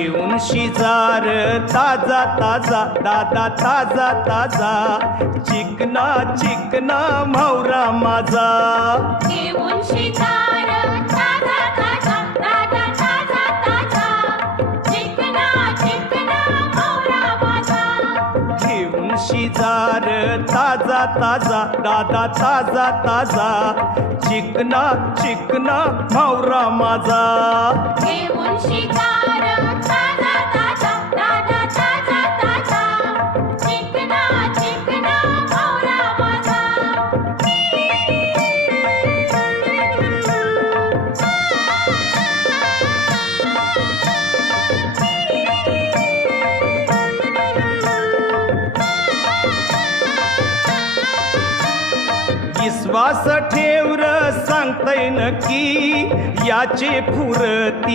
घेऊन शिजार ताजा ताजा दादा ताजा ताजा चिकना चिकना म्हावरा माझा घेऊन शिकार ताजा ताजा दादा ताजा ताजा चिकना चिकना म्हावरा माझा घेऊन शिजार ताजा ताजा दादा ताजा ताजा चिकना चिकना म्हावरा माझा घेऊन शिकार ताजा ताजा दादा ताजा ताजा चिकना चिकना म्हावरा माझा विश्वास ठेवर सांगतय नक्की याचे फुरती